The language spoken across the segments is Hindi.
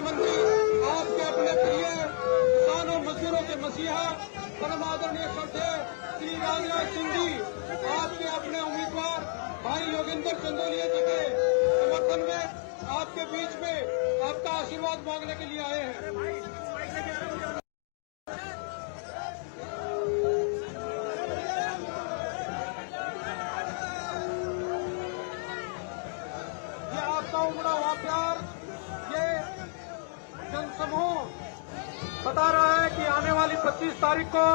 रक्षा मंत्री, आपके अपने प्रिय किसानों मजदूरों के मसीहा परम आदरणीय श्रद्धेय श्री राजनाथ सिंह जी, आपके अपने उम्मीदवार भाई योगेंद्र चंदोलिया जी के समर्थन में आपके बीच में आपका आशीर्वाद मांगने के लिए आए हैं। ये आपका उमड़ा हुआ प्यार, ये जनसमूह बता रहा है कि आने वाली 25 तारीख को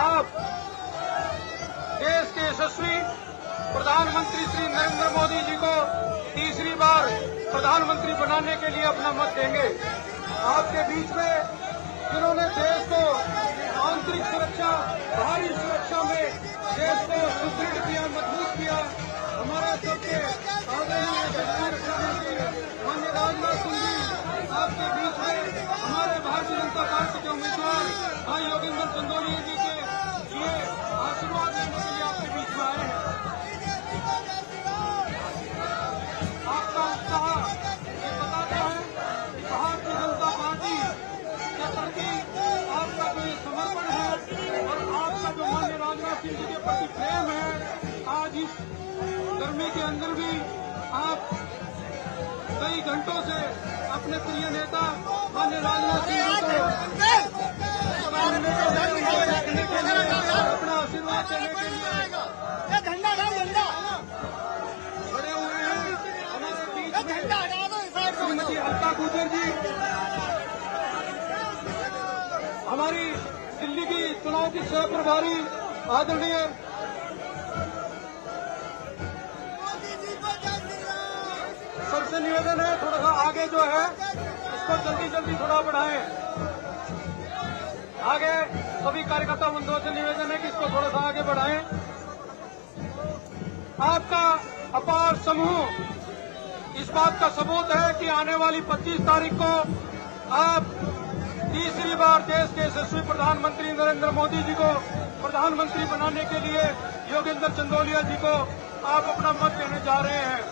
आप देश के यशस्वी प्रधानमंत्री श्री नरेंद्र मोदी जी को तीसरी बार प्रधानमंत्री बनाने के लिए अपना मत देंगे। आपके बीच में जिन्होंने देश को आंतरिक सुरक्षा, बाहरी सुरक्षा में देश को सुदृढ़ किया, मजबूत किया, हमारे सबके आदरणीय यशस्वी रक्षा मंत्री माननीय राजनाथ सिंह जी, आपके बीच में हमारे भारतीय जनता पार्टी के उम्मीदवार भाई योगेंद्र चंदोलिया जी के लिए आशीर्वाद लेने के लिए आपके बीच में आए हैं। आपका उत्साह ये बताता है कि भारतीय जनता पार्टी के प्रति आपका जो ये समर्पण है और आपका जो माननीय राजनाथ सिंह जी के प्रति प्रेम है, आज इस गर्मी के अंदर भी आप कई घंटों से अपने प्रिय नेता माननीय राजनाथ सिंह जी को देखने के लिए, अपना आशीर्वाद देने के लिए खड़े हुए हैं। हमारे बीच में श्रीमती अलका गुजर जी, हमारी दिल्ली की चुनाव की सह प्रभारी आदरणीय सबसे निवेदन है थोड़ा सा आगे जो है इसको जल्दी जल्दी थोड़ा बढ़ाएं। आगे सभी कार्यकर्ता बंधुओं से निवेदन है कि इसको थोड़ा सा आगे बढ़ाएं। आपका अपार समूह इस बात का सबूत है कि आने वाली 25 तारीख को आप तीसरी बार देश के यशस्वी प्रधानमंत्री नरेंद्र मोदी जी को प्रधानमंत्री बनाने के लिए योगेंद्र चंदोलिया जी को आप अपना मत देने जा रहे हैं।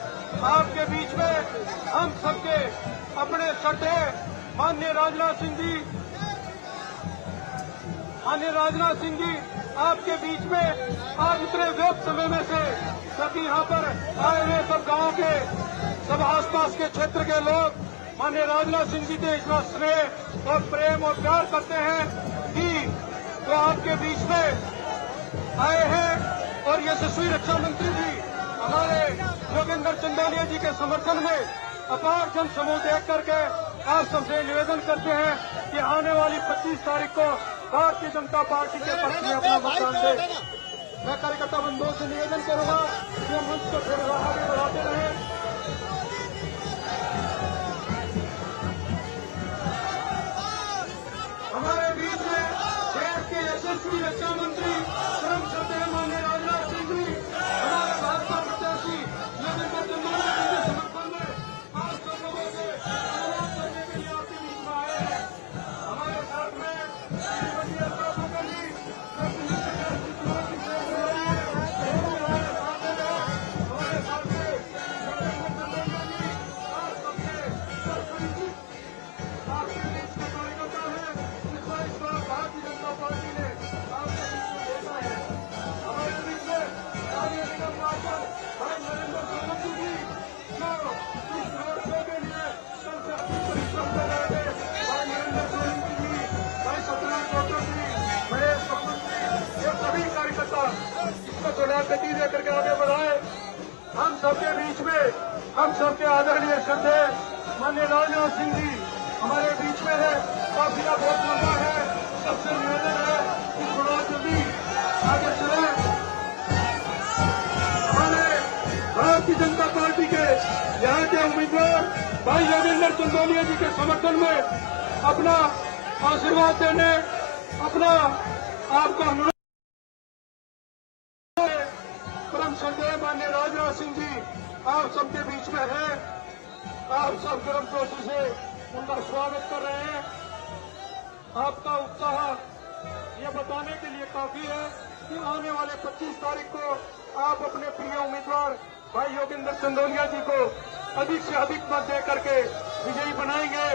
आपके बीच में हम सबके अपने श्रद्धेय माननीय राजनाथ सिंह जी, आपके बीच में आज इतने व्यस्त समय में से सभी यहाँ पर आए हुए सब गांव के, सब आसपास के क्षेत्र के लोग माननीय राजनाथ सिंह जी के इतना स्नेह और प्रेम और प्यार करते हैं कि वो आपके बीच में आए हैं। और यशस्वी रक्षा मंत्री जी हमारे योगेंद्र चंदोलिया जी के समर्थन में अपार जन समूह देख करके आप सबसे निवेदन करते हैं कि आने वाली 25 तारीख को भारतीय जनता पार्टी के पक्ष में अपना मतदान दें। मैं कार्यकर्ता बंधुओं से निवेदन करूंगा कि हम मंच को थोड़ा आगे बढ़ाते रहें। हमारे बीच में देश के यशस्वी रक्षा मंत्री परम श्रद्धेय माननीय राजनाथ सिंह जी, हमारे भाजपा प्रत्याशी योगेंद्र चंदोलिया जी के समर्थन में आप सब लोगों से अनुरोध करने के लिए आपके बीच में आए हैं। हमारे साथ में श्रीमती अलका गुजर जी, हमारे साथ में योगेंद्र चंदोलिया जी, आप सबसे परिचित आपके बीच के कार्यकर्ता है। इस बार भारतीय जनता पार्टी ने आपके बीच में देखा है। हमारे बीच में स्थानीय निगम पार्षद भाई नरेंद्र सोलंकी जी, जो इस रोड शो के लिए कल से अपनी परिश्रम कर रहे थे, भाई नरेंद्र सोलंकी जी, भाई सत्यनारायण चौधरी जी, महेश कपूर जी, ये सभी कार्यकर्ता इसको थोड़ा गति दे करके आगे बढ़ाए। हम सबके बीच में हम सबके आदरणीय श्रद्धेय माननीय राजनाथ सिंह जी हमारे बीच में है। काफिला बहुत लंबा है, सबसे निवेदन है कि थोड़ा जल्दी आगे चले। हमारे भारतीय जनता पार्टी के यहाँ के उम्मीदवार भाई योगेंद्र चंदोलिया जी के समर्थन में अपना आशीर्वाद देने, अपना आपका अनुरोध परम श्रद्धेय माननीय राजनाथ सिंह जी आप सबके बीच में है। आप सब गर्म जोशी से उनका स्वागत कर रहे हैं। आपका उत्साह ये बताने के लिए काफी है कि आने वाले 25 तारीख को आप अपने प्रिय उम्मीदवार भाई योगेंद्र चंदोलिया जी को अधिक से अधिक मत दे करके विजयी बनाएंगे।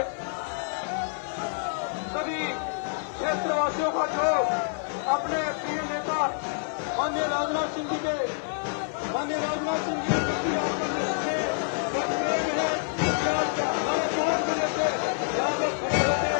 क्षेत्रवासियों का जो अपने प्रिय नेता माननीय राजनाथ सिंह जी के प्रति आपका प्रेम है, हमारे बहुत बड़े से यहाँ पर खड़े होते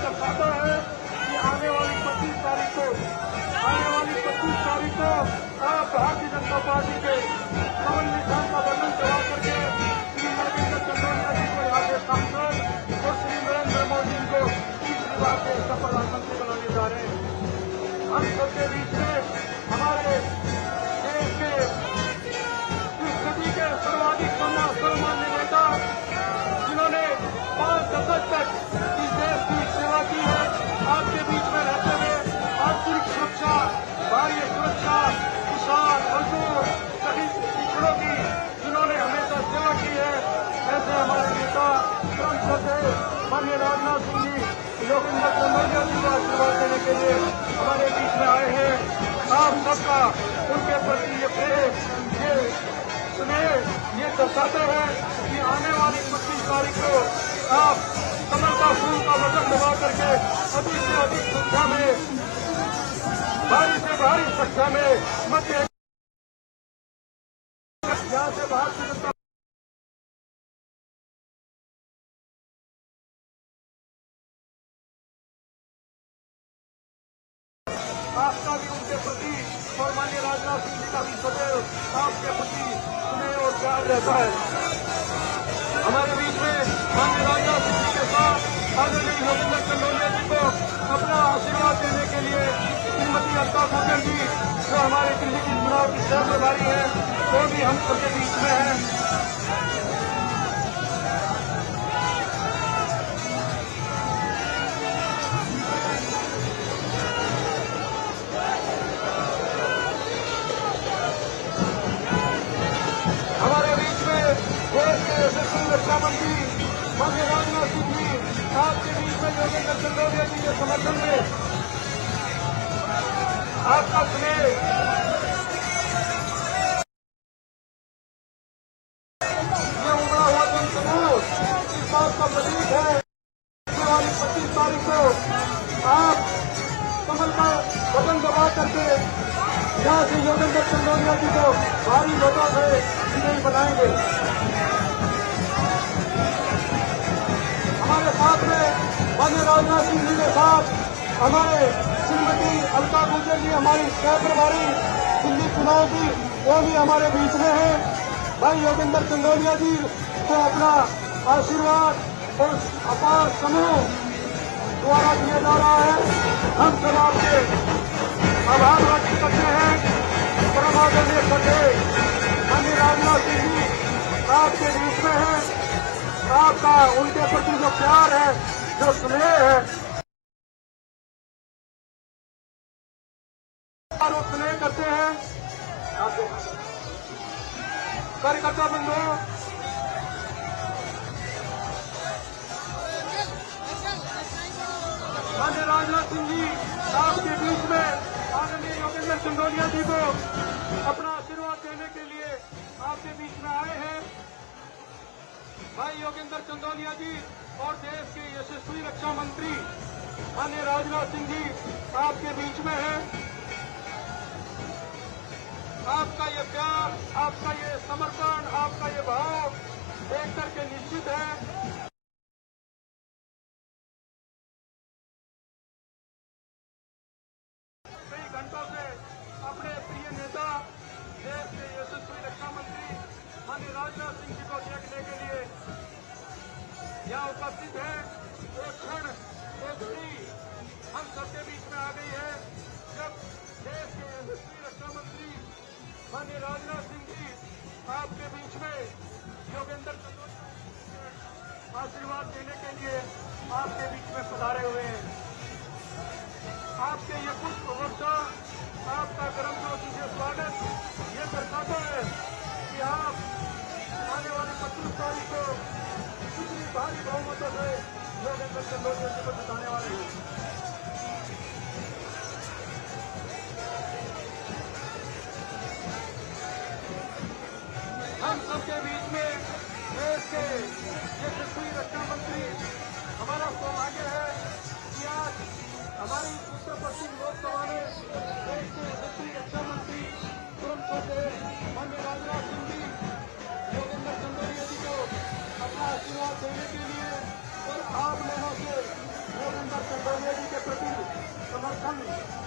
दर्शाता है कि आने वाली 25 तारीख को आप भारतीय जनता पार्टी के कमल निशान का बटन दबा करके श्री योगेंद्र चंदोलिया जी को यहाँ के सांसद और श्री नरेंद्र मोदी जी को तीसरी बार से प्रधानमंत्री बनाने जा रहे हैं। हम सबके बीच में हमारे देश के इस सदी के सर्वाधिक सम्मान्य नेता जिन्होंने 5 दशक तक इस देश की सेवा की है, आपके बीच में रहते हुए आंतरिक सुरक्षा, बाह्य सुरक्षा, किसान, मजदूर, सभी पिछड़ों की जिन्होंने हमेशा सेवा की है, ऐसे हमारे नेता परम श्रद्धेय माननीय राजनाथ सिंह जी योगेंद्र चंदोलिया जी को आशीर्वाद देने के लिए हमारे बीच में आए हैं। आप सबका उनके प्रति ये प्रेम, ये स्नेह, ये दर्शाता है कि आने वाली 25 तारीख को आप कमल का फूल का बटन दबा करके अधिक से अधिक संख्या में, भारी से भारी संख्या में मत यहाँ से भारतीय जनता आपका भी उनके प्रति और माननीय राजनाथ सिंह जी का भी सदैव आपके प्रति स्नेह और प्यार रहता है। हमारे बीच में माननीय राजनाथ सिंह जी के साथ आदरणीय योगेंद्र चंदोलिया जी को अपना आशीर्वाद देने के लिए श्रीमती अलका गुर्जर जी जो हमारे दिल्ली की चुनाव की सह प्रभारी है, वो भी हम सबके बीच में है। हमारे बीच में देश के यशस्वी रक्षा मंत्री माननीय राजनाथ सिंह जी आपके बीच में योगेंद्र चंदोलिया जी के समर्थन में आपका स्नेह, ये उमड़ा हुआ जनसमूह इस बात का प्रतीक है। आने वाली 25 तारीख को आप कमल का बटन दबा करके यहाँ से योगेंद्र चंदोलिया जी को भारी वोटों से विजयी बनाएंगे। हमारे साथ में माननीय राजनाथ सिंह जी के साथ हमारे श्रीमती अलका गुर्जर जी हमारी सह प्रभारी दिल्ली चुनाव की, वो भी हमारे बीच में है। भाई योगेंद्र चंदोलिया जी को अपना आशीर्वाद और अपार समूह द्वारा दिया जा रहा है। हम सब आपके आभार व्यक्त करते हैं। परम आदरणीय श्रद्धेय माननीय राजनाथ सिंह जी आपके बीच में है। आपका उनके प्रति जो प्यार है, जो स्नेह है, और स्नेह करते हैं। कार्यकर्ता बंधुओं, माननीय राजनाथ सिंह जी आपके बीच में आदरणीय योगेंद्र चंदोलिया जी को अपना आशीर्वाद देने के लिए आपके बीच में आए हैं। भाई योगेंद्र चंदोलिया जी और देश के यशस्वी रक्षा मंत्री माननीय राजनाथ सिंह जी आपके बीच में है। आपका ये प्यार, आपका ये समर्पण, आपका ये भाव देख करके निश्चित है कई घंटों से अपने प्रिय नेता देश के यशस्वी रक्षा मंत्री माननीय राजनाथ सिंह जी को देखने के लिए यहाँ उपस्थित है। एक क्षण, एक घड़ी हम सबके बीच में आ गई है जब देश के यशस्वी रक्षा मंत्री माननीय राजनाथ सिंह जी आपके बीच में योगेंद्र चंदोलिया आशीर्वाद देने के लिए आपके बीच में पधारे हुए हैं। आपके ये पुष्प वर्षा, आपका गर्मजोशी से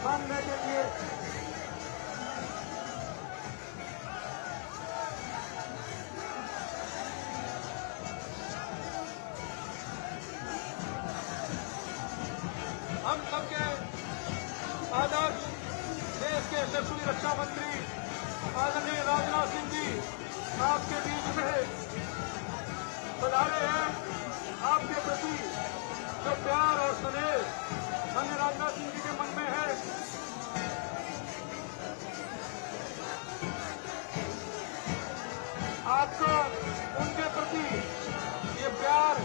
मांगने के लिए हम सबके आदर्श देश के यशस्वी रक्षा मंत्री आदरणीय राजनाथ सिंह जी आपके बीच में पधारे हैं। आपके प्रति जो प्यार और स्नेह माननीय राजनाथ सिंह जी के मन में है, आपको उनके प्रति ये प्यार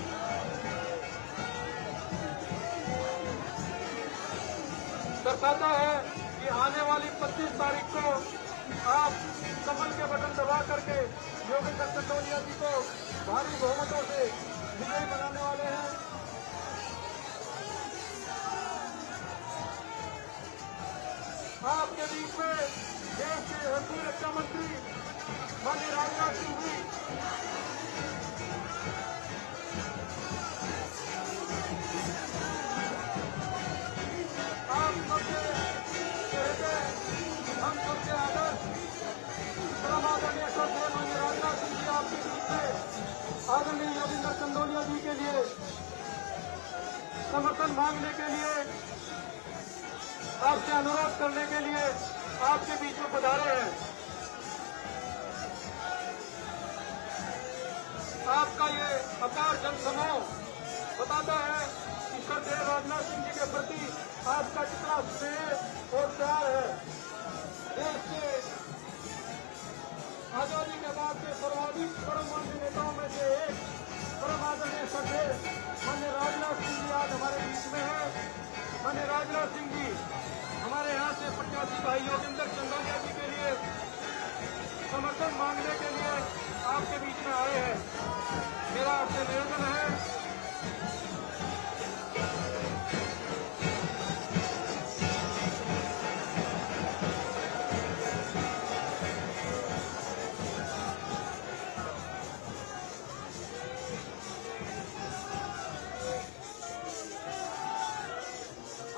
दर्शाता है कि आने वाली 25 तारीख को आप कमल के बटन दबा करके योगेंद्र चंदोलिया जी को भारी बहुमतों से विजयी बनाने वाले हैं। आपके बीच में देश के यशस्वी रक्षा मंत्री माननीय राजनाथ सिंह जी आप सबके चेहरे, हम सबके आदर्श परम आदरणीय श्रद्धेय माननीय राजनाथ सिंह जी आपके बीच में आदरणीय योगेंद्र चंदोलिया जी के लिए समर्थन मांगने के लिए, आपसे अनुरोध करने के लिए आपके बीच में पधारे हैं। आपका ये अपार जनसमूह बताता है कि श्रद्धेय राजनाथ सिंह जी के प्रति आपका कितना स्नेह और प्यार है। देश के आजादी के बाद के सर्वाधिक परममान्य नेताओं में से एक परम आदरणीय श्रद्धेय माननीय राजनाथ सिंह जी आज हमारे बीच में है। माननीय राजनाथ सिंह जी हमारे यहाँ से प्रत्याशी भाई योगेंद्र चंदोलिया जी के लिए समर्थन मांगने के लिए आपके बीच में आए हैं। मेरा आपसे निवेदन है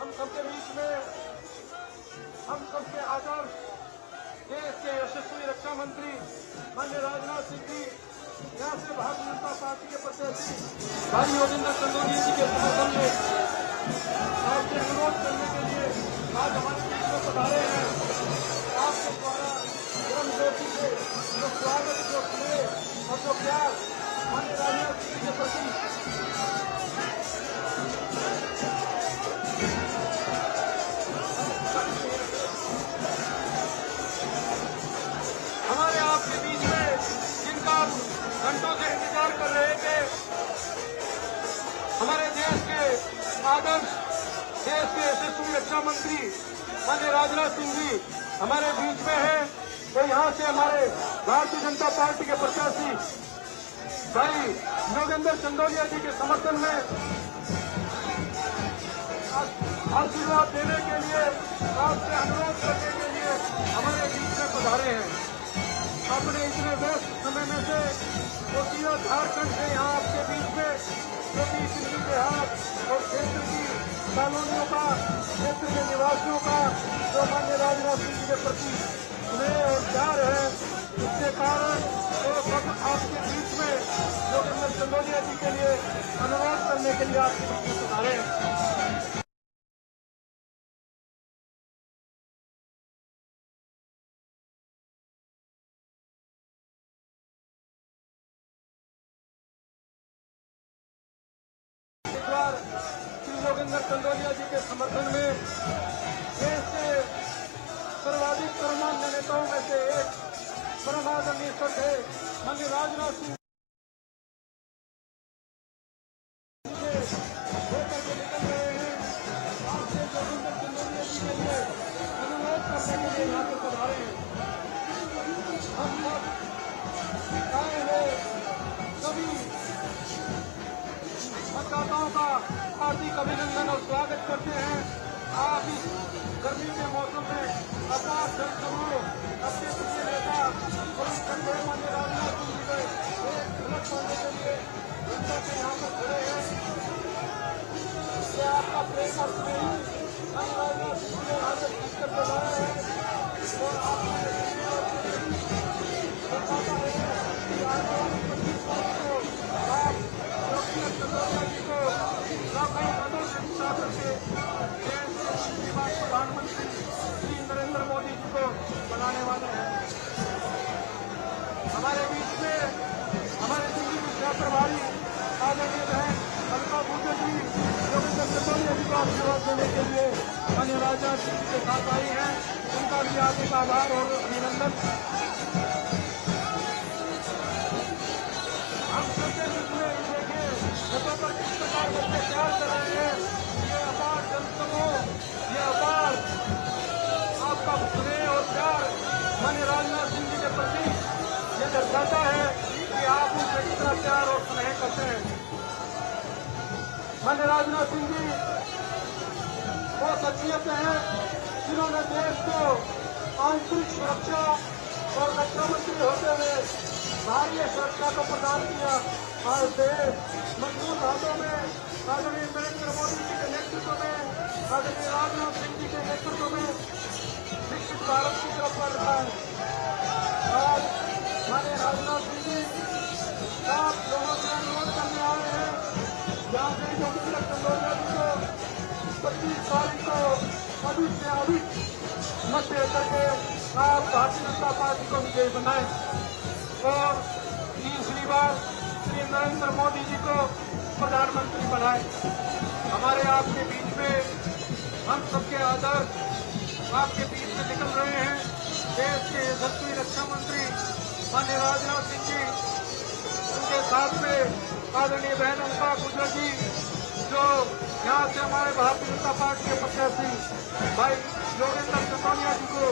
हम सबके बीच में हम सबके आदर्श देश के यशस्वी रक्षा मंत्री माननीय राजनाथ सिंह जी यहाँ से भारतीय जनता पार्टी के प्रत्याशी भाई योगेंद्र चंदोलिया जी के समर्थन में आपसे अनुरोध करने के लिए आज हमारे बीच में पधारे हैं। आपके द्वारा परम ज्योति से जो स्वागत, जो स्नेह और जो प्यार माननीय राजनाथ सिंह जी के प्रति हमारे आपके बीच में जिनका घंटों से इंतजार कर रहे थे, हमारे देश के आदर्श, देश के यशस्वी रक्षा मंत्री माननीय राजनाथ सिंह जी हमारे बीच में है। तो यहाँ से हमारे भारतीय जनता पार्टी के प्रत्याशी भाई योगेंद्र चंदोलिया जी के समर्थन में आशीर्वाद देने के लिए, आपसे अनुरोध करने के लिए हमारे बीच में पधारे हैं। अपने इतने व्यस्त समय में से वो सीधा झारखंड से यहाँ आपके बीच में जो कि दिल्ली देहात और क्षेत्र की कॉलोनियों का, क्षेत्र के निवासियों का जो माननीय राजनाथ सिंह जी के प्रति स्नेह और प्यार है, इसके कारण वो सब आपके बीच में योगेंद्र चंदोलिया जी के लिए अनुरोध करने के लिए आपके बीच में पधारे हैं। श्री योगेंद्र चंदोलिया जी के समर्थन में देश के सर्वाधिक परमान्य नेताओं में से एक परम आदरणीय श्रद्धेय माननीय राजनाथ सिंह होकर के निकल रहे हैं। आपसे योगेंद्र चंदोलिया जी के लिए अनुरोध करने के लिए यहाँ पर पधारे हैं। हम सब आए हुए सभी मतदाताओं का हार्दिक अभिनंदन और स्वागत करते हैं। आप इस राजनाथ सिंह जी के साथ आई हैं, उनका भी हार्दिक आभार और अभिनंदन। हम सबके बीच में देखिए छतों पर किस प्रकार बच्चे प्यार कर रहे हैं। ये अपार जनसमूह, ये अपार आपका स्नेह और प्यार माननीय राजनाथ सिंह जी के प्रति ये दर्शाता है कि आप उनसे कितना प्यार और स्नेह करते हैं। माननीय राजनाथ सिंह जी वो शख्सियत हैं जिन्होंने देश को आंतरिक सुरक्षा और रक्षा मंत्री होते हुए बाह्य सुरक्षा को प्रदान किया। आज देश मजबूत हाथों में आदरणीय नरेंद्र मोदी जी के नेतृत्व में, आदरणीय राजनाथ सिंह जी के नेतृत्व में विकसित भारत की तरफ बढ़ रहा है। आज माननीय राजनाथ सिंह जी आप लोगों से अनुरोध करने आए हैं, यहाँ से योगेंद्र चंदोलिया जी को 25 तारीख को अधिक से अधिक मत दे करके आप भारतीय जनता पार्टी को विजयी बनाएं और तीसरी बार श्री नरेंद्र मोदी जी को प्रधानमंत्री बनाएं। हमारे आपके बीच में हम सबके आदर्श आपके बीच में निकल रहे हैं। देश के यशस्वी रक्षा मंत्री माननीय राजनाथ सिंह जी, उनके साथ में आदरणीय बहन अलका गुर्जर जी, जो यहाँ से हमारे भारतीय जनता पार्टी के प्रत्याशी भाई योगेंद्र चंदोलिया जी को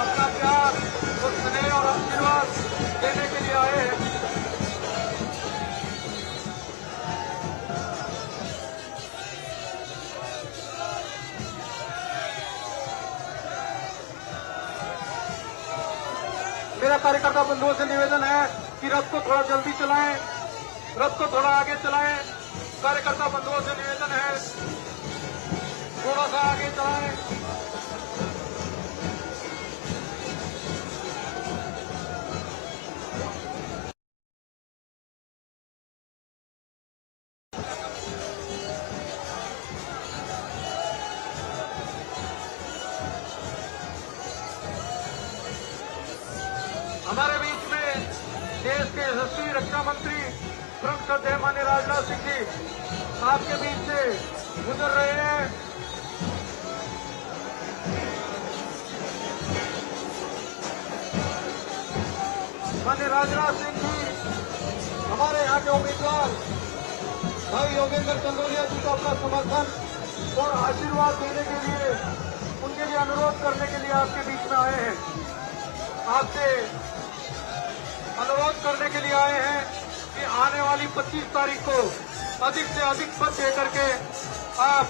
अपना प्यार और स्नेह और आशीर्वाद देने के लिए आए हैं। मेरा कार्यकर्ता बंधुओं से निवेदन है कि रथ को थोड़ा जल्दी चलाएं, रथ को थोड़ा आगे चलाएं। कार्यकर्ता बंधुओं से निवेदन है थोड़ा सा आगे चलाएं। हमारे बीच में देश के यशस्वी रक्षा मंत्री परम श्रद्धेय माननीय राजनाथ सिंह जी आपके बीच से गुजर रहे हैं। माननीय राजनाथ सिंह जी हमारे यहाँ के उम्मीदवार भाई योगेंद्र चंदोलिया जी को अपना समर्थन और आशीर्वाद देने के लिए, उनके लिए अनुरोध करने के लिए आपके बीच में आए हैं। आपसे अनुरोध करने के लिए आए हैं कि आने वाली 25 तारीख को अधिक से अधिक मत दे करके आप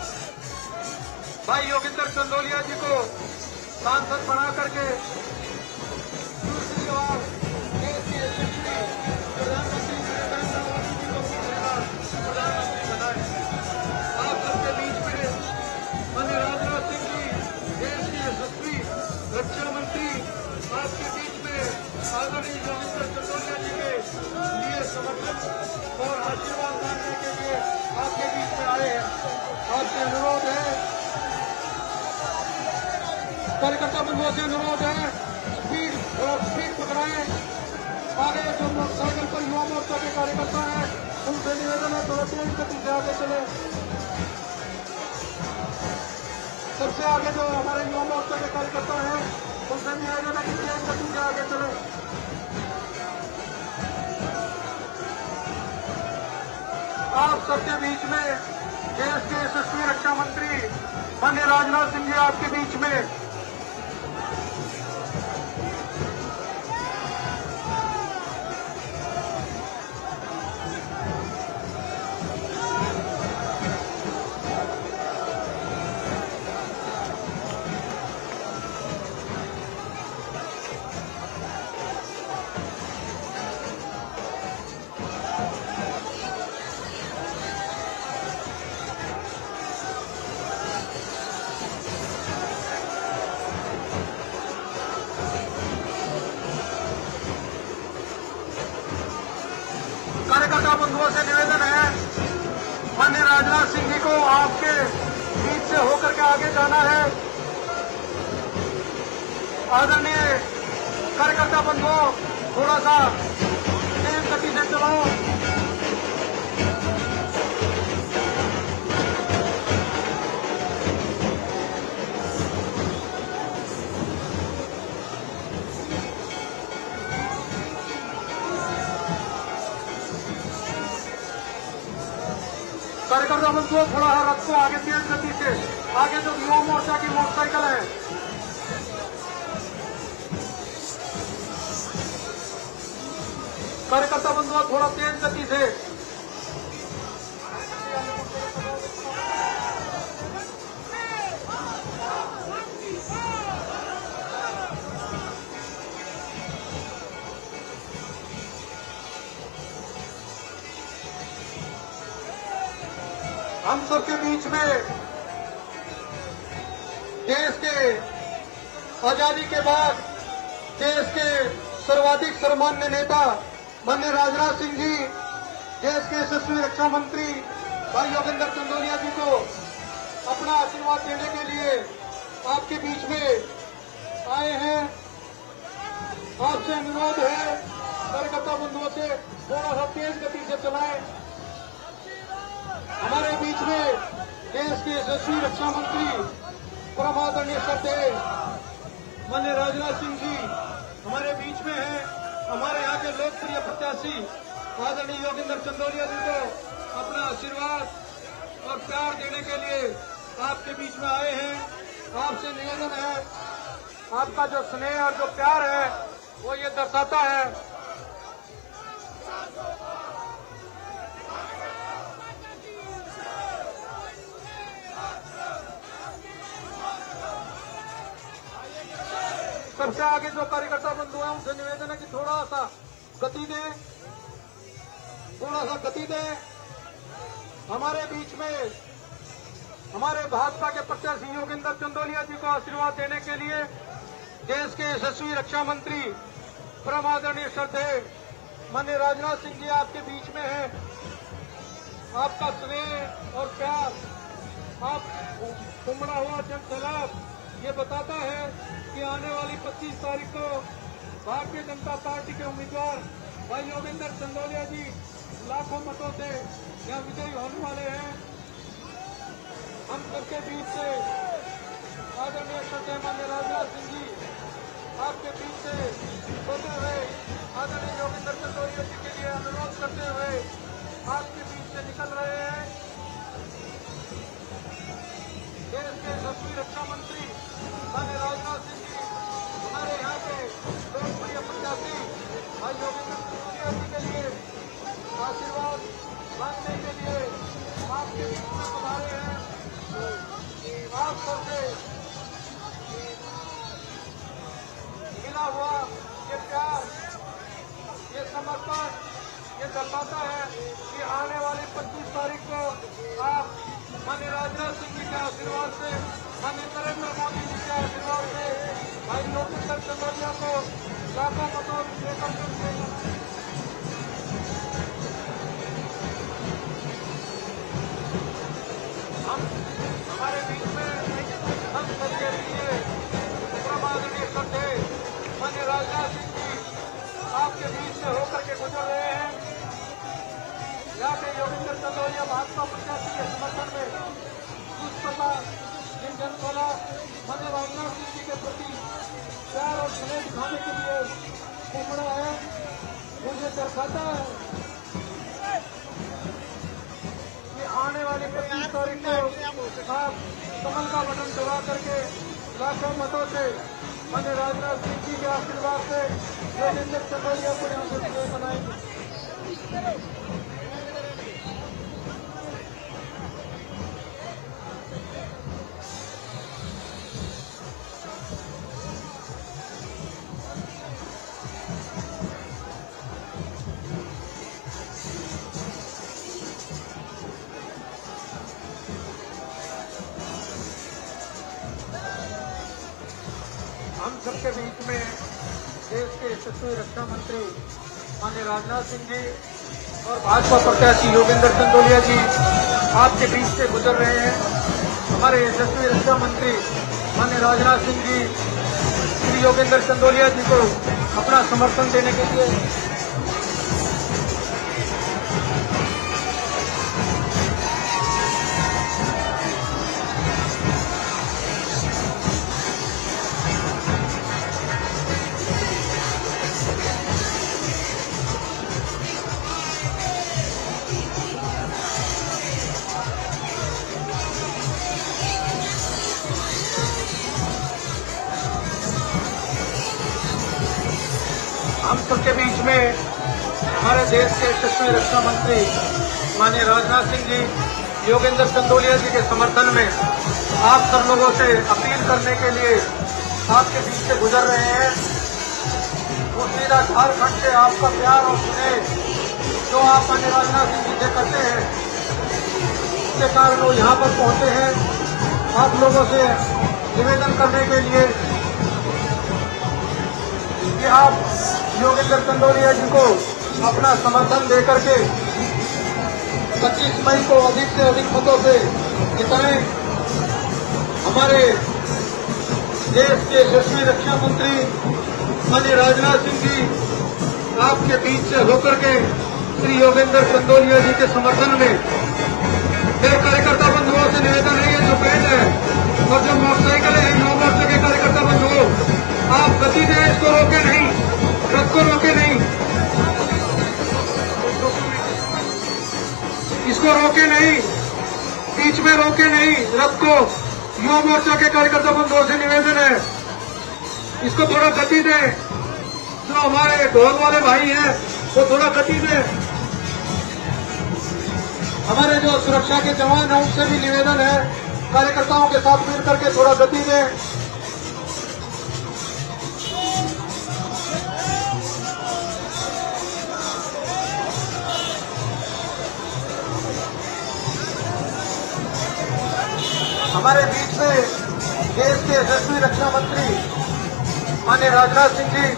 भाई योगेंद्र चंदोलिया जी को सांसद बना करके दूसरी बार देश के यशस्वी प्रधानमंत्री नरेंद्र मोदी जी को प्रधानमंत्री बनाए। आप सबके बीच में माननीय राजनाथ सिंह जी देश के यशस्वी रक्षा मंत्री आपके बीच में आदरणीय योगेंद्र चंदोलिया जी के लिए समर्थन और आशीर्वाद मांगने के लिए आपके बीच में आए हैं। आपसे अनुरोध है, कार्यकर्ता बंधुओं से अनुरोध है, स्पीड पकड़ाएं। आगे जो मोटरसाइकिल पर युवा मोर्चा के कार्यकर्ता हैं उनसे निवेदन है थोड़ा तेज गति से आगे चले। सबसे आगे जो हमारे युवा मोर्चा के कार्यकर्ता हैं उनसे निवेदन है कि तेज गति से आगे चले। आप सबके बीच में देश के यशस्वी रक्षा मंत्री माननीय राजनाथ सिंह जी आपके बीच में कार्यकर्ता बंधुओं से निवेदन है माननीय राजनाथ सिंह जी को आपके बीच से होकर के आगे जाना है। आदरणीय कार्यकर्ता बंधुओं थोड़ा सा तेज गति से चलाओ। कार्यकर्ता बंधुओं, थोड़ा रथ को आगे तेज गति से, आगे जो युवा मोर्चा की मोटरसाइकिल है, कार्यकर्ता बंधुओं थोड़ा तेज गति से। हम सबके बीच में देश के आजादी के बाद देश के सर्वाधिक सम्मान्य नेता माननीय राजनाथ सिंह जी, देश के यशस्वी रक्षा मंत्री भाई योगेंद्र चंदोलिया जी को अपना आशीर्वाद देने के लिए आपके बीच में आए हैं। आपसे अनुरोध है कार्यकर्ता बंधुओं से थोड़ा सा तेज गति से चलाएं। हमारे बीच में देश के यशस्वी रक्षा मंत्री परम आदरणीय श्रद्धेय माननीय राजनाथ सिंह जी हमारे बीच में हैं। हमारे यहाँ के लोकप्रिय प्रत्याशी आदरणीय योगेंद्र चंदोलिया जी को अपना आशीर्वाद और प्यार देने के लिए आपके बीच में आए हैं। आपसे निवेदन है, आपका जो स्नेह और जो प्यार है वो ये दर्शाता है। सबसे आगे जो कार्यकर्ता बंधु हैं उनसे निवेदन है कि थोड़ा सा गति दें, थोड़ा सा गति दें। हमारे बीच में हमारे भाजपा के प्रत्याशी योगेंद्र चंदोलिया जी को आशीर्वाद देने के लिए देश के यशस्वी रक्षा मंत्री परम आदरणीय श्रद्धेय माननीय राजनाथ सिंह जी आपके बीच में हैं। आपका स्नेह और प्यार, आप उमड़ा हुआ जन सैलाब ये बताता है कि आने वाली 25 तारीख को भारतीय जनता पार्टी के उम्मीदवार भाई योगेंद्र चंदोलिया जी लाखों मतों से यहाँ विजयी होने वाले हैं। हम सबके बीच से आदरणीय श्रद्धेय माननीय राजनाथ सिंह जी आपके बीच से होते हुए आदरणीय योगेंद्र चंदोलिया जी के लिए अनुरोध करते हुए आपके बीच से निकल रहे हैं। देश के यशस्वी रक्षा मंत्री माननीय राजनाथ सिंह जी हमारे यहाँ के लोकप्रिय प्रत्याशी भाई योगेंद्र चंदोलिया जी के लिए आशीर्वाद मांगने के लिए आपके बीच में पधारे हैं। आप सबसे मिला हुआ ये प्यार, ये समर्पण ये दर्शाता है कि आने वाली 25 तारीख को आप माननीय राजनाथ सिंह जी के आशीर्वाद से, माननीय नरेंद्र मोदी जी के आशीर्वाद से भाई योगेंद्र चंदोलिया को लाखों मतों से हम हमारे बीच में हम सबके लिए परम आदरणीय श्रद्धेय माननीय राजनाथ सिंह जी आपके बीच से होकर के गुजर रहे हैं। यहाँ के योगेंद्र चंदोलिया भाजपा प्रत्याशी के समर्थन में दुष्प्रता जिन जनसभा माननीय राजनाथ सिंह जी के प्रति प्यार और स्नेह दिखाने के लिए उमड़ा है। मुझे दर्शाता है कि आने वाली 25 तारीख को आप कमल का बटन दबा करके लाखों मतों से माननीय राजनाथ सिंह जी के आशीर्वाद से योगेंद्र चंदोलिया को यहाँ से विजय बनाएंगे। हम सबके बीच में देश के यशस्वी रक्षा मंत्री माननीय राजनाथ सिंह जी और भाजपा प्रत्याशी योगेंद्र चंदोलिया जी आपके बीच से गुजर रहे हैं। हमारे यशस्वी रक्षा मंत्री माननीय राजनाथ सिंह जी श्री योगेंद्र चंदोलिया जी को अपना समर्थन देने के लिए हम सबके बीच में हमारे देश के यशस्वी रक्षा मंत्री माननीय राजनाथ सिंह जी, योगेंद्र चंदोलिया जी के समर्थन में आप सब लोगों से अपील करने के लिए आपके बीच से गुजर रहे हैं। वो सीधा झारखंड से आपका प्यार और स्नेह जो आप माननीय राजनाथ सिंह जी से करते हैं, उसके कारण वो यहाँ पर पहुंचे हैं आप लोगों से निवेदन करने के लिए कि आप योगेंद्र चंदोलिया जी को अपना समर्थन देकर के 25 मई को अधिक से अधिक मतों से जिताएं। हमारे देश के यशस्वी रक्षा मंत्री माननीय राजनाथ सिंह जी आपके बीच से होकर के श्री योगेंद्र चंदोलिया जी के समर्थन में मेरे कार्यकर्ता बंधुओं से निवेदन है, ये जो बैंड है और जो मोटरसाइकिल है, 9 मोर्चे के कार्यकर्ता बंधुओं, आप गति दें, इसको रोके नहीं, रथ को रोके नहीं, इसको रोके नहीं, बीच में रोके नहीं रथ को। युवा मोर्चा के कार्यकर्ता बंधुओं से निवेदन है, इसको थोड़ा गति दें। जो हमारे ढोल वाले भाई हैं वो थोड़ा गति दें। हमारे जो सुरक्षा के जवान हैं उनसे भी निवेदन है, कार्यकर्ताओं के साथ मिलकर के थोड़ा गति दें। हमारे बीच में देश के यशस्वी रक्षा मंत्री माननीय राजनाथ सिंह जी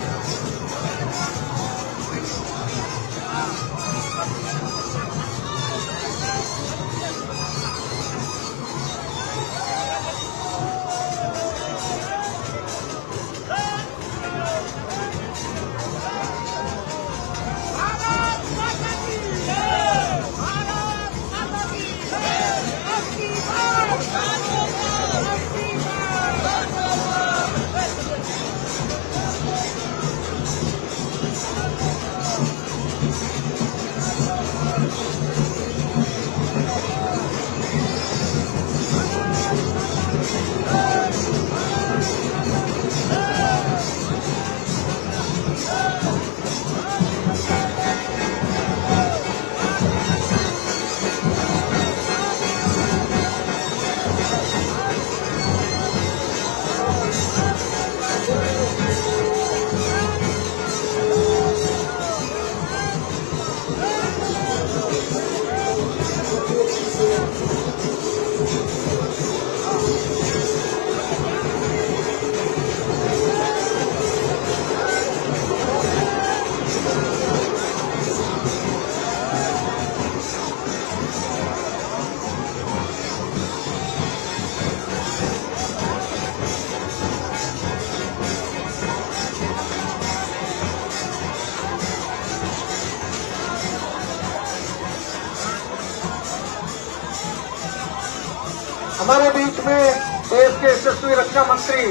हमारे बीच में देश के यशस्वी रक्षा मंत्री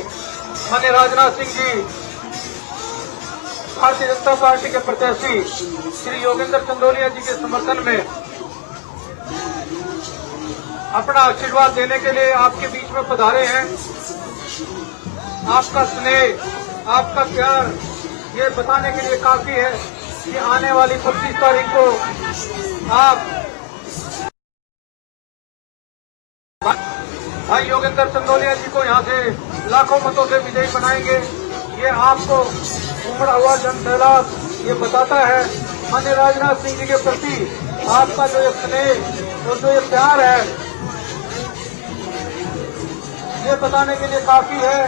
माननीय राजनाथ सिंह जी, भारतीय जनता पार्टी के प्रत्याशी श्री योगेंद्र चंदोलिया जी के समर्थन में अपना आशीर्वाद देने के लिए आपके बीच में पधारे हैं। आपका स्नेह, आपका प्यार ये बताने के लिए काफी है कि आने वाली 25 तारीख को आप भाई योगेंद्र चंदोलिया जी को यहाँ से लाखों मतों से विजयी बनाएंगे। ये आपको उमड़ा हुआ जन सैलाब ये बताता है माननीय राजनाथ सिंह जी के प्रति आपका जो ये स्नेह और जो ये प्यार है, ये बताने के लिए काफी है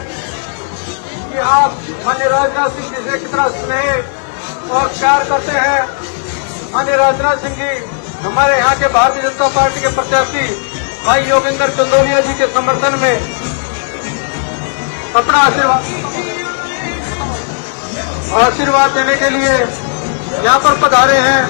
कि आप माननीय राजनाथ सिंह जी से कितना स्नेह और प्यार करते हैं। माननीय राजनाथ सिंह जी हमारे यहाँ के भारतीय जनता पार्टी के प्रत्याशी भाई योगेंद्र चंदोलिया जी के समर्थन में अपना आशीर्वाद देने के लिए यहाँ पर पधारे हैं।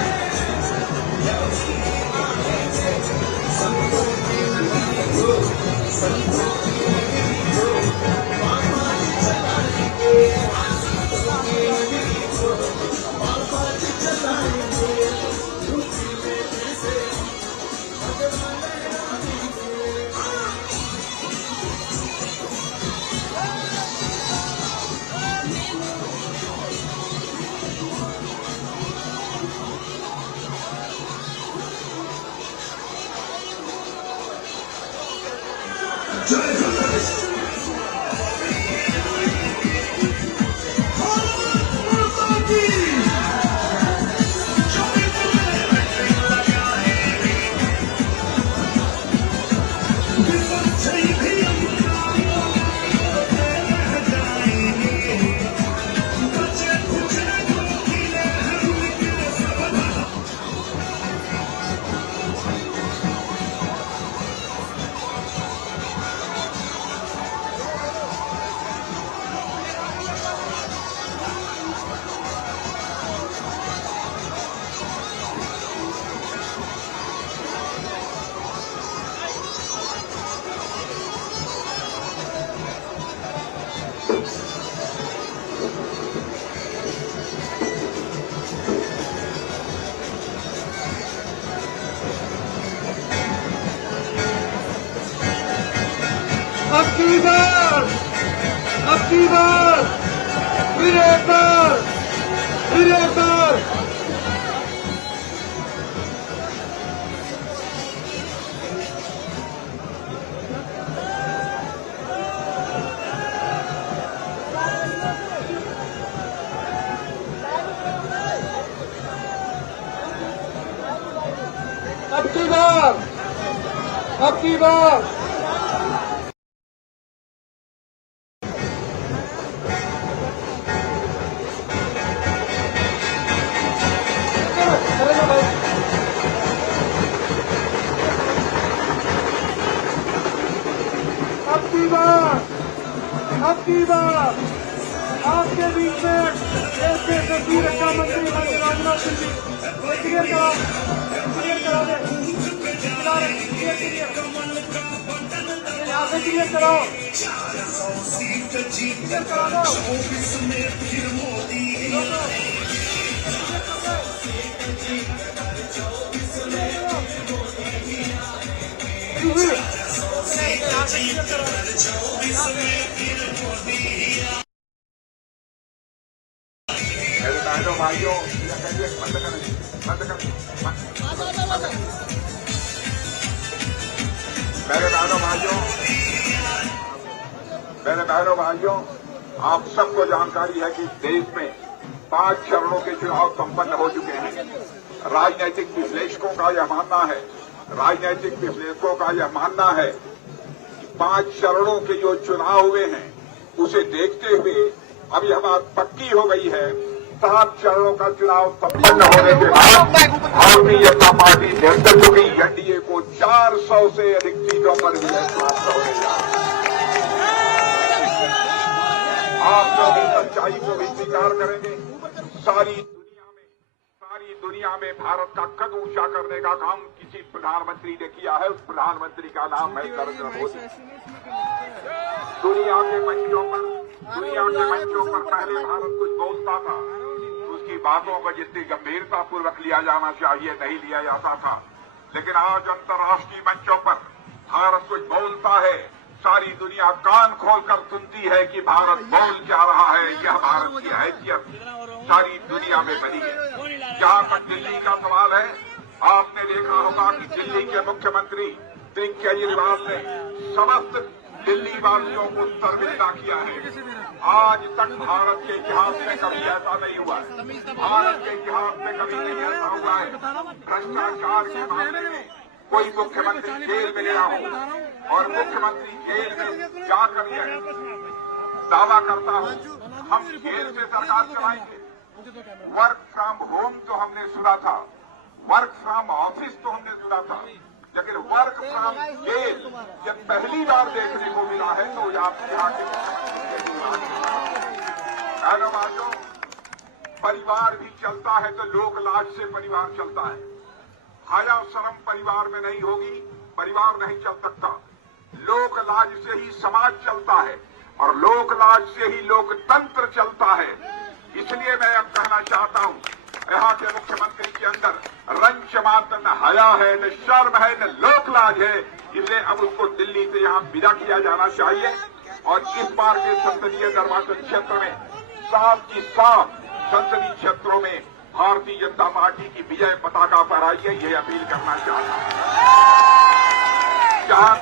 अब की बार फिर एक बार अब की बार आपके बीच में देश के केंद्रीय रक्षा मंत्री राजनाथ सिंह जी क्लियर करा दे यहाँ से क्लियर कराओ बहनों भाइयों मेरे बहनों भाइयों, आप सबको जानकारी है कि देश में 5 चरणों के चुनाव संपन्न हो चुके हैं। राजनीतिक विश्लेषकों का यह मानना है कि 5 चरणों के जो चुनाव हुए हैं उसे देखते हुए अब यह बात पक्की हो गई है 7 चरणों का चुनाव संपन्न होने के बाद भारतीय जनता पार्टी नेतृत्व की एनडीए को 400 से अधिक सीटों पर विजय प्राप्त होने जा रहा है। आप लोग इस सच्चाई को भी स्वीकार करेंगे। सारी दुनिया में भारत का कद ऊंचा करने का काम किसी प्रधानमंत्री ने किया है। उस प्रधानमंत्री का नाम है नरेंद्र मोदी। दुनिया के मंचों पर पहले भारत कुछ बोलता था, उसकी बातों को जितनी गंभीरता पूर्वक लिया जाना चाहिए नहीं लिया जाता था। लेकिन आज अंतर्राष्ट्रीय मंचों पर भारत कुछ बोलता है, सारी दुनिया कान खोलकर सुनती है कि भारत बोल क्या रहा है। यह भारत की हैसियत सारी दुनिया में बनी है। जहां तक दिल्ली का सवाल है, आपने देखा होगा कि दिल्ली के मुख्यमंत्री श्री केजरीवाल ने समस्त दिल्ली वासियों को शर्मिंदा किया है। आज तक भारत के इतिहास में कभी ऐसा नहीं हुआ है। भारत के इतिहास में कभी नहीं ऐसा हुआ है भ्रष्टाचार के मामले में कोई मुख्यमंत्री जेल में गया हो और मुख्यमंत्री जेल में जाकर यह दावा करता हो हम जेल से सरकार चलाएंगे। वर्क फ्रॉम होम तो हमने सुना था, वर्क फ्रॉम ऑफिस तो हमने सुना था, लेकिन वर्क फ्रॉम जेल जब पहली बार देखने को मिला है तो आपके आगे भाइयों, परिवार भी चलता है तो लोक लाज से परिवार चलता है। हया शर्म परिवार में नहीं होगी, परिवार नहीं चल सकता। लोक लाज से ही समाज चलता है और लोक लाज से ही लोकतंत्र चलता है। इसलिए मैं अब कहना चाहता हूं, यहाँ के मुख्यमंत्री के अंदर रंच मात्र न हया है, न शर्म है, न लोक लाज है। इसलिए अब उसको दिल्ली से यहाँ विदा किया जाना चाहिए और इस बार के संसदीय निर्वाचन क्षेत्र में 7 की 7 संसदीय क्षेत्रों में भारतीय जनता पार्टी की विजय पताका फहराइए, ये अपील करना चाहता हूं। जहां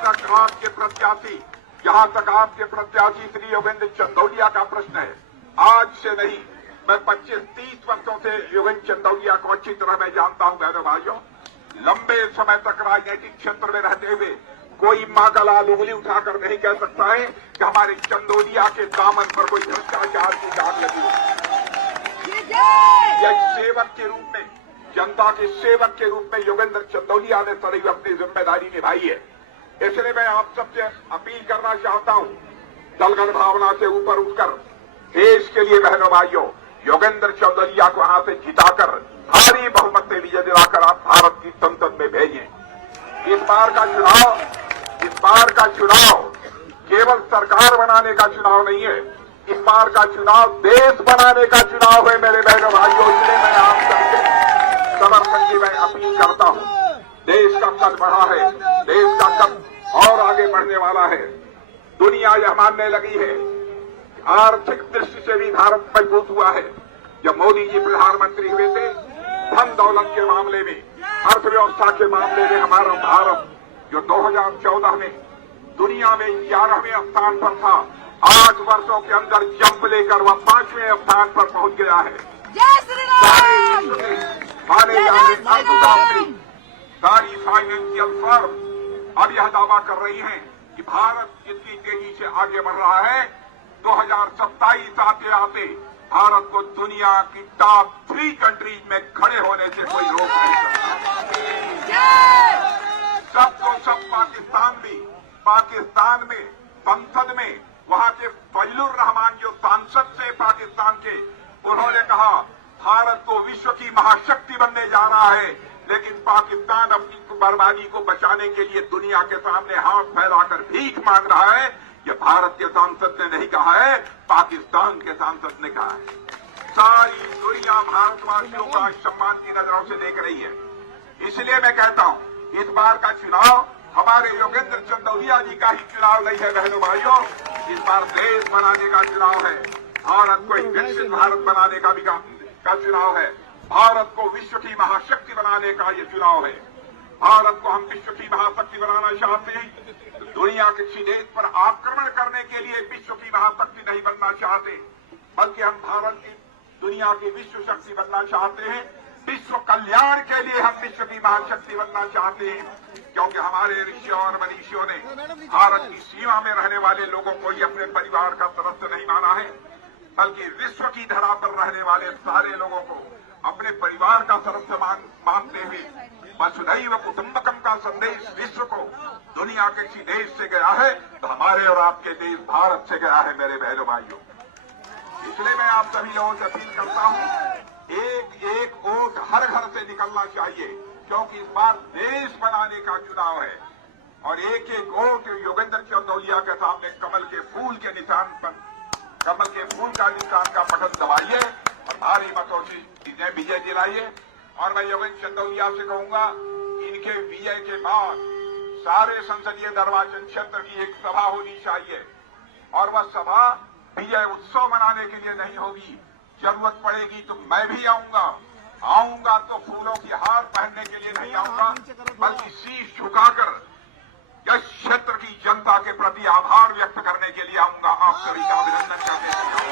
तक आपके प्रत्याशी श्री योगेंद्र चंदौलिया का प्रश्न है, आज से नहीं, मैं 25-30 वर्षों से योगेंद्र चंदौलिया को अच्छी तरह मैं जानता हूं। बहनों भाइयों, लंबे समय तक राजनीतिक क्षेत्र में रहते हुए कोई मां का लाल उंगली उठाकर नहीं कह सकता है कि हमारे चंदौलिया के दामन पर कोई भ्रष्टाचार की दाग लगी है। एक सेवक के रूप में, जनता के सेवक के रूप में योगेंद्र चंदौलिया ने सदैव अपनी जिम्मेदारी निभाई है। इसलिए मैं आप सबसे अपील करना चाहता हूं, दलगत भावना से ऊपर उठकर देश के लिए बहनों भाइयों योगेंद्र चंदौलिया को यहां से जिताकर भारी बहुमत से विजय दिलाकर आप भारत की संसद में भेजें। इस बार का चुनाव केवल सरकार बनाने का चुनाव नहीं है, इस बार का चुनाव देश बनाने का चुनाव है मेरे बहनों भाइयों। इसलिए मैं आप सबसे समर्थन की मैं अपील करता हूं। देश का कद बढ़ा है, देश का कद और आगे बढ़ने वाला है। दुनिया यह मानने लगी है, आर्थिक दृष्टि से भी भारत मजबूत हुआ है। जब मोदी जी प्रधानमंत्री हुए थे, धन दौलत के मामले में, अर्थव्यवस्था के मामले में हमारा भारत जो 2014 में दुनिया में 11वें स्थान पर था, 8 वर्षों के अंदर जंप लेकर वह 5वें स्थान पर पहुंच गया है। माने जाने अर्थशास्त्री, सारी फाइनेंशियल फर्म अब यह दावा कर रही हैं कि भारत जितनी तेजी से आगे बढ़ रहा है, 2027 आते आते भारत को दुनिया की टॉप 3 कंट्रीज में खड़े होने से कोई रोक नहीं सकता। सबको सब पाकिस्तान में संसद में वहां के फजलुर रहमान जो सांसद थे पाकिस्तान के, उन्होंने कहा भारत को विश्व की महाशक्ति बनने जा रहा है, लेकिन पाकिस्तान अपनी बर्बादी को बचाने के लिए दुनिया के सामने हाथ फैलाकर भीख मांग रहा है। यह भारत के सांसद ने नहीं कहा है, पाकिस्तान के सांसद ने कहा है। सारी दुनिया भारतवासियों का सम्मान की नजरों से देख रही है। इसलिए मैं कहता हूं, इस बार का चुनाव हमारे योगेंद्र चंदौलिया जी का ही चुनाव नहीं है बहनों भाइयों। इस बार देश बनाने का चुनाव है, भारत को एक विकसित भारत बनाने का चुनाव है, भारत को विश्व की महाशक्ति बनाने का ये चुनाव है। भारत को हम विश्व की महाशक्ति बनाना चाहते हैं, तो दुनिया के किसी देश पर आक्रमण करने के लिए विश्व की महाशक्ति नहीं बनना चाहते, बल्कि हम भारत की दुनिया की विश्व शक्ति बनना चाहते हैं। विश्व कल्याण के लिए हम विश्व की महाशक्ति बनना चाहते हैं, क्योंकि हमारे ऋषियों और मनीषियों ने भारत की सीमा में रहने वाले लोगों को ही अपने परिवार का सदस्य नहीं माना है, बल्कि विश्व की धरा पर रहने वाले सारे लोगों को अपने परिवार का सदस्य मानते हुए वसुधैव कुटुंबकम का संदेश विश्व को दुनिया के किसी देश से गया है तो हमारे और आपके देश भारत से गया है मेरे बहनों भाइयों। इसलिए मैं आप सभी लोगों से अपील करता हूं, एक एक वोट हर घर से निकलना चाहिए, क्योंकि इस बार देश बनाने का चुनाव है। और एक एक वोट योगेंद्र चंदौलिया के सामने कमल के फूल के निशान पर, कमल के फूल का निशान का बटन दबाइए और भारी मतों से इन्हें विजय दिलाइए। और मैं योगेंद्र चंदौलिया से कहूंगा, इनके विजय के बाद सारे संसदीय निर्वाचन क्षेत्र की एक सभा होनी चाहिए, और वह सभा विजय उत्सव मनाने के लिए नहीं होगी। जरूरत पड़ेगी तो मैं भी आऊंगा तो फूलों की हार पहनने के लिए नहीं आऊंगा, बल्कि शीश झुकाकर इस क्षेत्र की जनता के प्रति आभार व्यक्त करने के लिए आऊंगा। आप सभी का अभिनंदन करने के लिए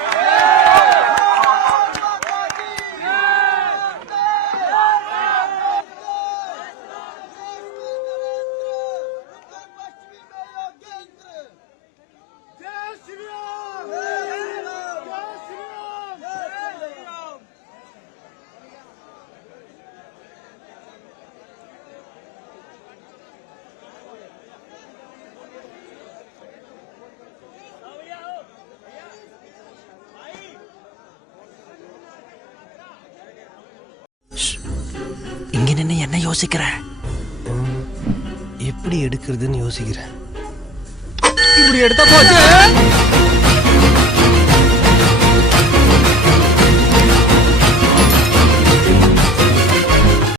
இங்க நின்னு என்ன யோசிக்கிற? எப்படி எடுக்கிறதுன்னு யோசிக்கிறேன். இப்படி எடுத்தா போச்சு.